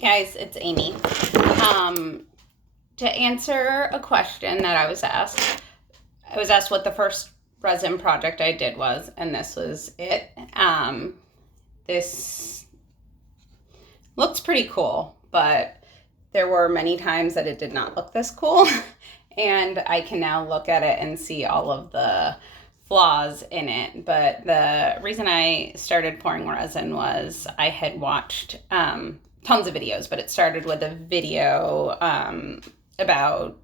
Guys, it's Amy. To answer a question that I was asked what the first resin project I did was, and this was it. This looks pretty cool, but there were many times that it did not look this cool. And I can now look at it and see all of the flaws in it. But the reason I started pouring resin was I had watched tons of videos, but it started with a video about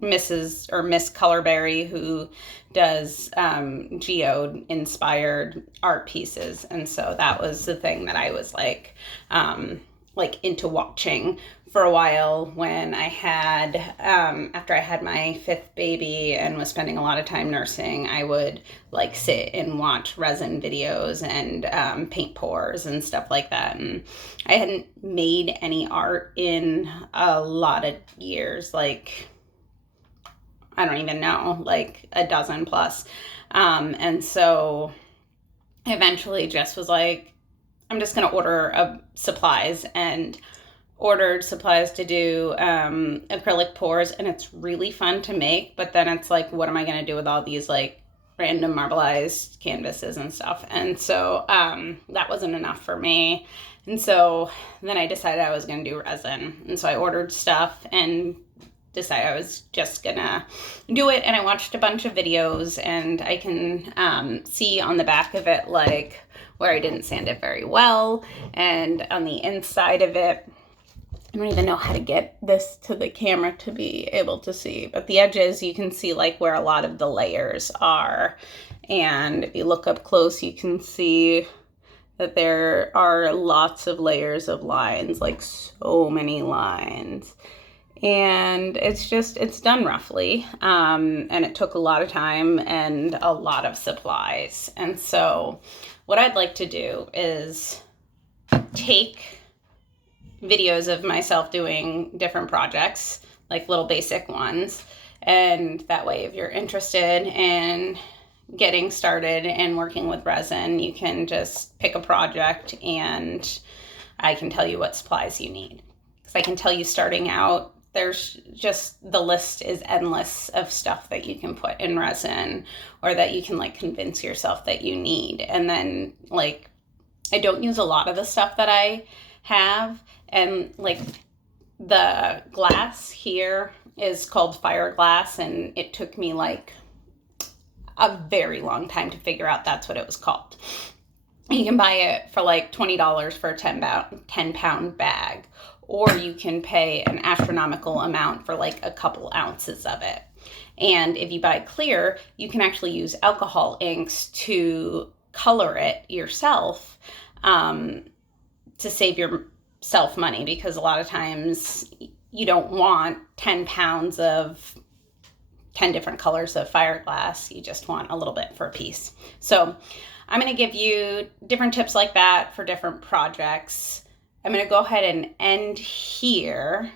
Miss Colorberry, who does Geode inspired art pieces. And so that was the thing that I was like into watching for a while when I had, after I had my fifth baby and was spending a lot of time nursing, I would like sit and watch resin videos and paint pours and stuff like that. And I hadn't made any art in a lot of years, like, I don't even know, like a dozen plus. And so I eventually just was like, I'm just going to order supplies, and ordered supplies to do acrylic pours. And it's really fun to make, but then it's like, what am I going to do with all these like random marbleized canvases and stuff? And so that wasn't enough for me. And so then I decided I was going to do resin. And so I ordered stuff and decided I was just gonna do it. And I watched a bunch of videos, and I can see on the back of it like where I didn't sand it very well, and on the inside of it, I don't even know how to get this to the camera to be able to see, but the edges, you can see like where a lot of the layers are. And if you look up close, you can see that there are lots of layers of lines, like so many lines. And it's done roughly. And it took a lot of time and a lot of supplies. And so what I'd like to do is take videos of myself doing different projects, like little basic ones. And that way, if you're interested in getting started and working with resin, you can just pick a project and I can tell you what supplies you need. Because I can tell you starting out, there's just, the list is endless of stuff that you can put in resin, or that you can like convince yourself that you need. And then like, I don't use a lot of the stuff that I have. And like the glass here is called fire glass, and it took me like a very long time to figure out that's what it was called. You can buy it for like $20 for a 10-pound bag, or you can pay an astronomical amount for like a couple ounces of it. And if you buy clear, you can actually use alcohol inks to color it yourself, to save yourself money, because a lot of times you don't want 10 pounds of 10 different colors of fire glass. You just want a little bit for a piece. So I'm going to give you different tips like that for different projects. I'm going to go ahead and end here,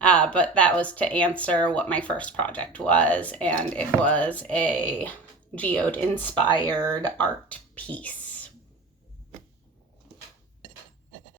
but that was to answer what my first project was, and it was a Geode inspired art piece.